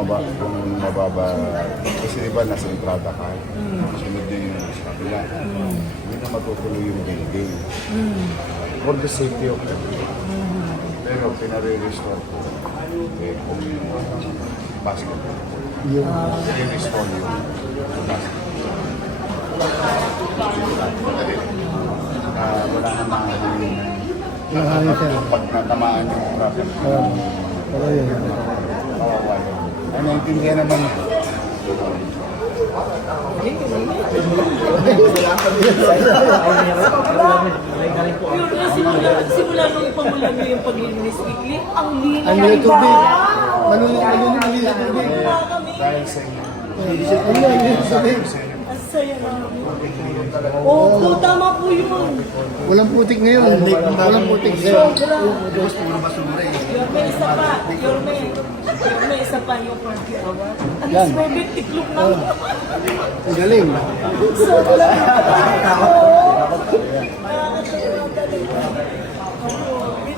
maba, kung mababa, kasi di ba nasa entrada ka, sunod din yung sa kabila. Hindi na matutuloy yung building. For the safety of everyone. Pero pinare-restore ko, eh, kung yung basketball. Yung, I-restore yung basketball. Ah, wala na mahangin. yung hangin sir. Pag natamaan yung traffic, Oo. Pero yun. Naintindihan naman. Yun na, simula, simula nung pamula nyo yung paglilinis weekly, ang linaw. Ang liit tubig. Manunod, ang liit tubig. Dahil sa inyo. Liit tubig. Ang saya namin. Opo, tama po yun. Walang putik ngayon. Walang putik ngayon. Yorme, isa pa. Yorme. Yorme, isa pa yung party hour. Ang Yan. sobrang tiklop na. Ang galing. Sobrang. Oo. Nakakatawa talaga. Opo.